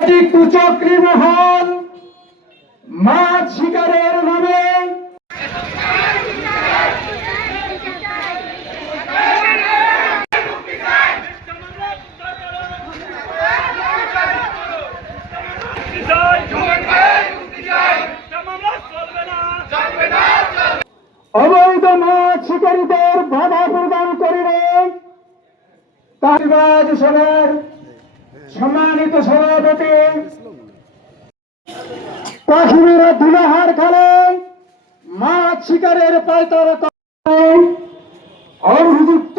কুচক্রী মহল মাছ শিকারের নামে অবৈধ মাছ শিকারীদের বাধা প্রদান করিলে কালীবাজ সভার সম্মানিত সভাপতি কাশ্মীরের ধুলাহার খালে মাছ শিকারের পায়তারা অভিযুক্ত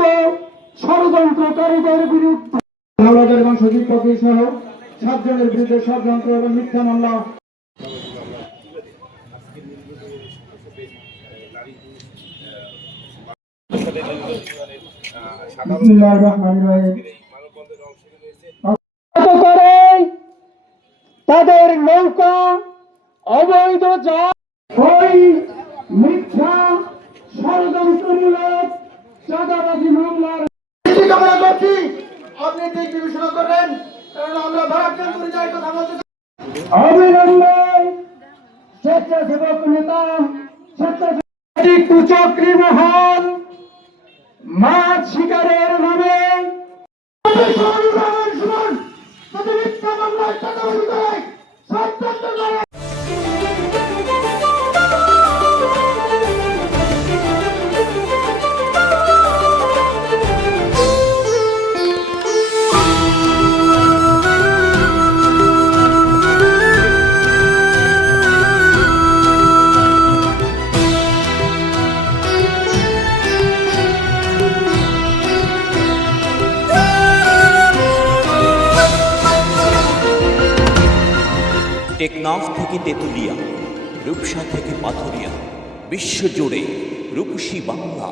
ষড়যন্ত্রকারীদের বিরুদ্ধে হাওলাদার এবং সজীব ফকির সহ 7 জনের বিরুদ্ধে ষড়যন্ত্র এবং মিথ্যা মামলা তাদের নৌকা অবৈধ ওই মিথ্যা ষড়যন্ত্রমূলক চাঁদাবাজি মামলার কামনা করছি। আপনি দিক বিবেচনা করবেন, কারণ আমরা ভারতের পরিচয় কথা বলতে অবিলম্বে স্বেচ্ছাসেবক নেতা স্বেচ্ছাসেবী কুচক্রী মহল মাছ শিকারের নামে টেকনাফ থেকে তেতুলিয়া, রূপসা থেকে পাথুরিয়া, বিশ্বজুড়ে রূপসী বাংলা।